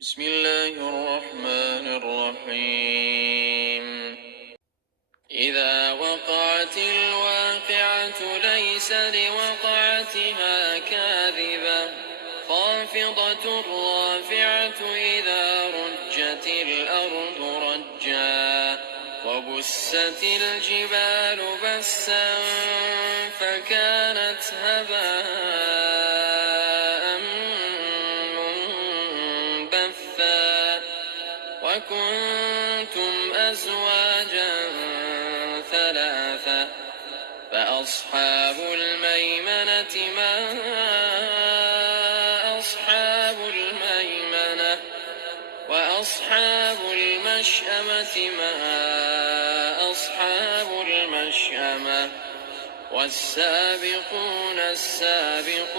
بسم الله الرحمن الرحيم. إذا وقعت الواقعة ليس لوقعتها كاذبة خافضة رافعة إذا رجت الأرض رجا وبست الجبال بسا فكانت هباء منبثا وكنتم أزواجا ثلاثة فأصحاب الميمنة ما أصحاب الميمنة وأصحاب المشأمة ما أصحاب المشأمة والسابقون السابقون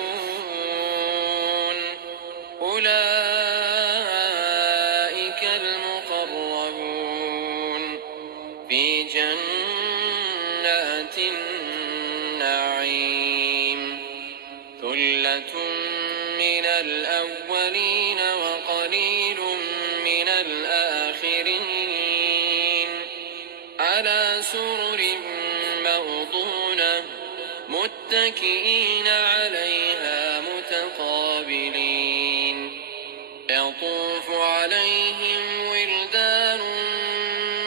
أولئك المقربون في جنات النعيم ثلة من الأولين وقليل من الآخرين على سرر موضونة متكئين عليها متقابلين يطوف عليهم ولدان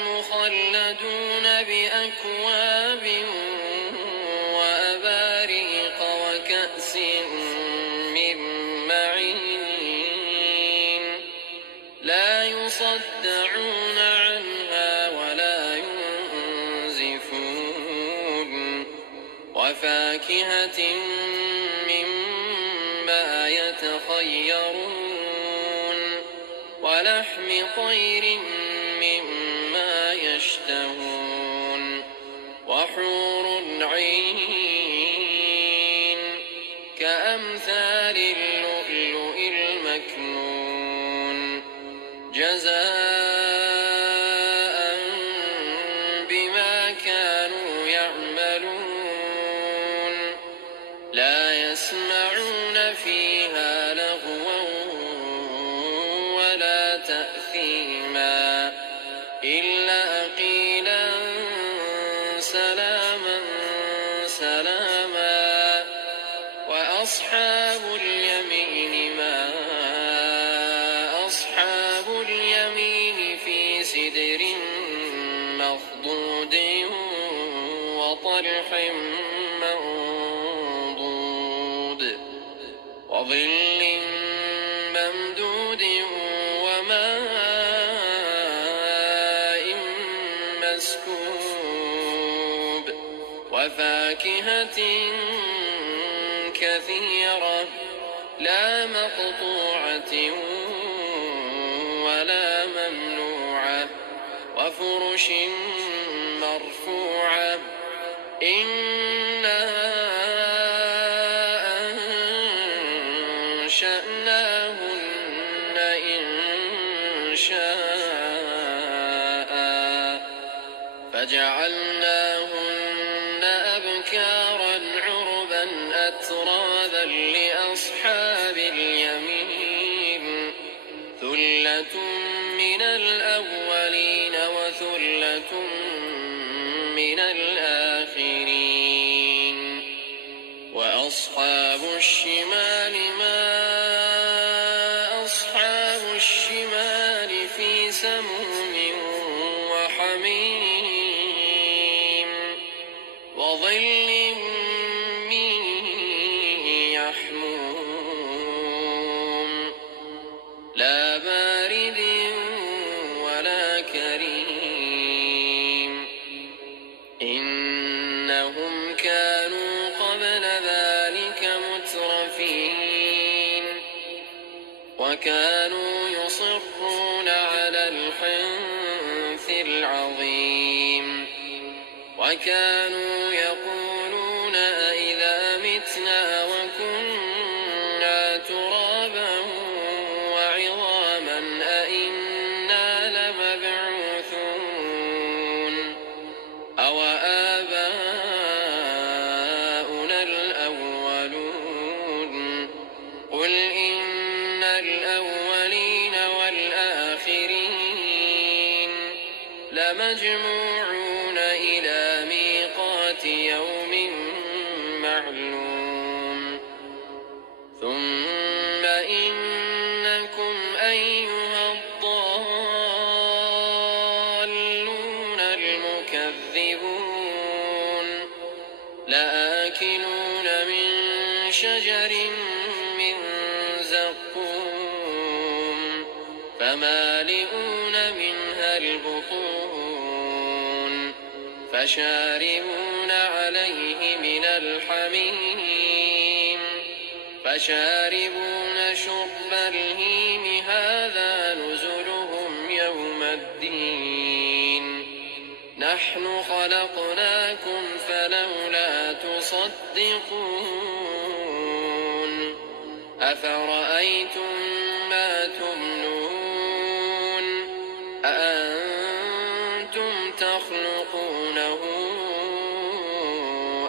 مخلدون بأكواب وأباريق وكأس من معين لا يصدعون عنها ولا ينزفون وفاكهة مما يتخيرون ولحم طير مما يشتهون وحور عين كأمثال اللؤلؤ المكنون جزاء بما كانوا يعملون لا يسمعون فيها لغوا ولا تأثيما إلا قيلا سلاما سلاما وأصحاب اليمين ما أصحاب اليمين في سدر مخضود وطلح منضود وظل ممدود وماء مسكوب وفاكهة كثيرة لا مقطوعة ولا ممنوعة وفرش مرفوعة إنا أنشأناهن إنشاء فجعلناهن أبكارا عربا أترابا لأصحاب اليمين ثلة من الأولين وثلة من الآخرين وأصحاب الشمال ما أصحاب الشمال في سموم وحميم وظل من يحموم لا بارد ولا كريم إنهم كانوا قبل ذلك مترفين وكانوا يصرون على الحنث العظيم وكانوا يقولون أئذا متنا وكنا ترابا وعظاما أئنا لمبعوثون أو آباؤنا الأولون قل إن الأولين لمجموعون إلى ميقات يوم معلوم ثم إنكم أيها الضالون المكذبون لآكلون من شجر من زقوم فمالئون منها البطون فشاربون عليه من الحميم فشاربون شرب الهيم هذا نزلهم يوم الدين نحن خلقناكم فلولا تصدقون أفرأيتم ما تمنون أأنتم تخلقونه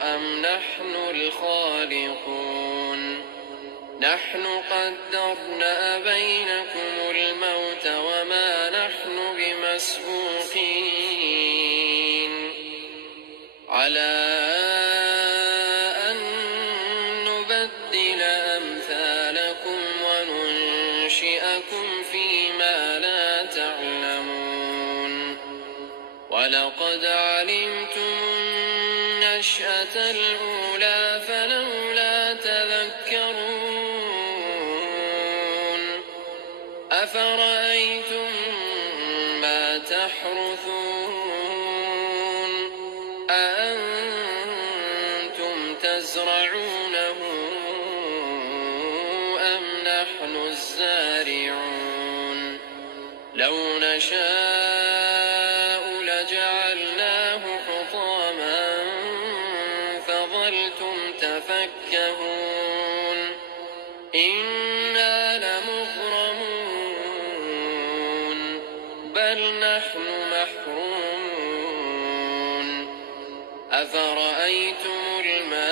أم نحن الخالقون نحن قدرنا بينكم الموت وما نحن بمسبوقين على أن نبدل أمثالكم وننشئكم فيما لا تعلمون ولقد علمتم النشأة الأولى فلولا تذكرون أفرأيتم ما تحرثون أأنتم تزرعونه أم نحن الزارعون لو نشاء لجعلناه حطاما فظلتم تفكهون إنا لمغرمون بل نحن محرومون أفرأيتم الماء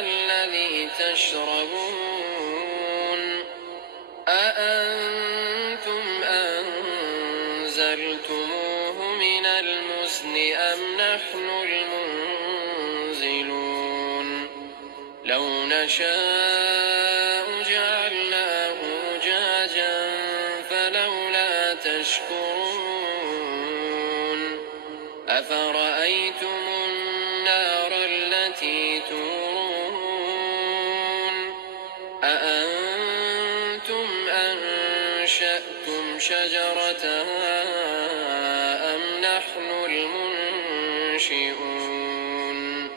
الذي تشربون أأنتم أنزلتموه من المزن أم نحن المنزلون لو نشاء جعلناه أجاجا فلولا تشكرون أفرأيتم النار التي تورون أأنتم أنشأتم شجرتها أم نحن المنشئون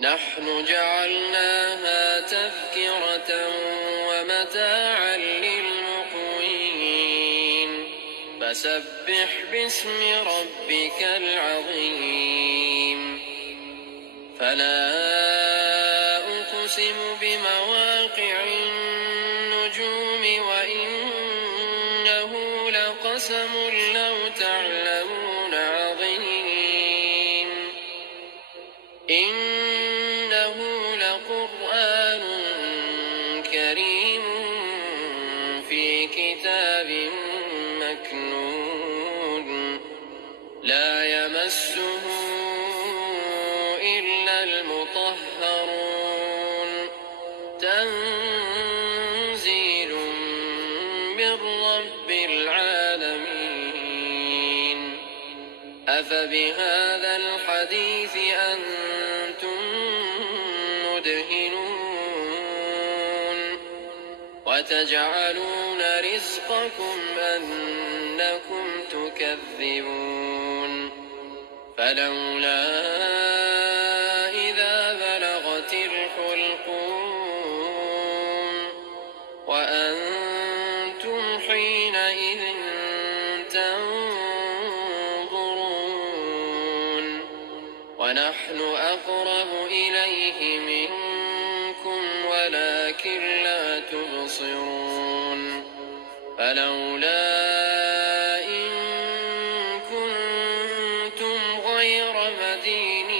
نحن جعلناها تذكرة ومتاعا للمقوين فسبح باسم ربك العظيم فلا أقسم بمواقع النجوم وإنه لقسم لو تعلمون عظيم إنه لقرآن كريم في كتاب مكنون لا يمسه إلا المطهرون تنزيل من رب العالمين أفبهذا الحديث أنتم مدهنون وتجعلون رزقكم أنكم تكذبون فلولا إذا بلغت الحلقوم وأنتم حينئذ تنظرون ونحن أقرب إليه منكم ولكن لا تبصرون فلولا إن كنتم غير مدينين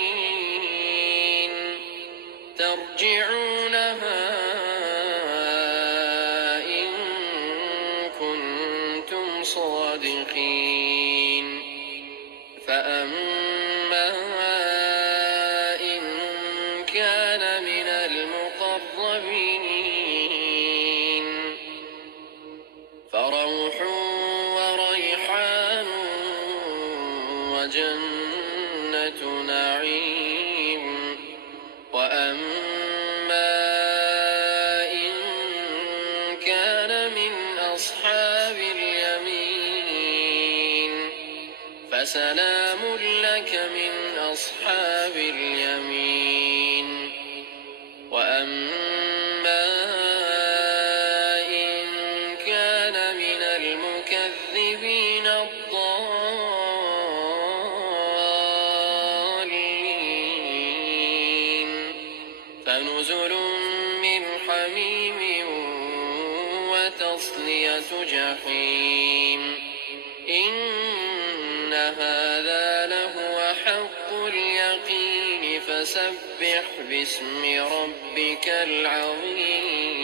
ترجعونها إن كنتم صادقين كان من المقربين فروح وريحان وجنة نعيم وأما إن كان من أصحاب اليمين فسلام لك من أصحاب اليمين وأما إن كان من المكذبين الضالين فنزل من حميم وتصلية جحيم إن هذا لهو حق اليقين فسبح باسم ربك العظيم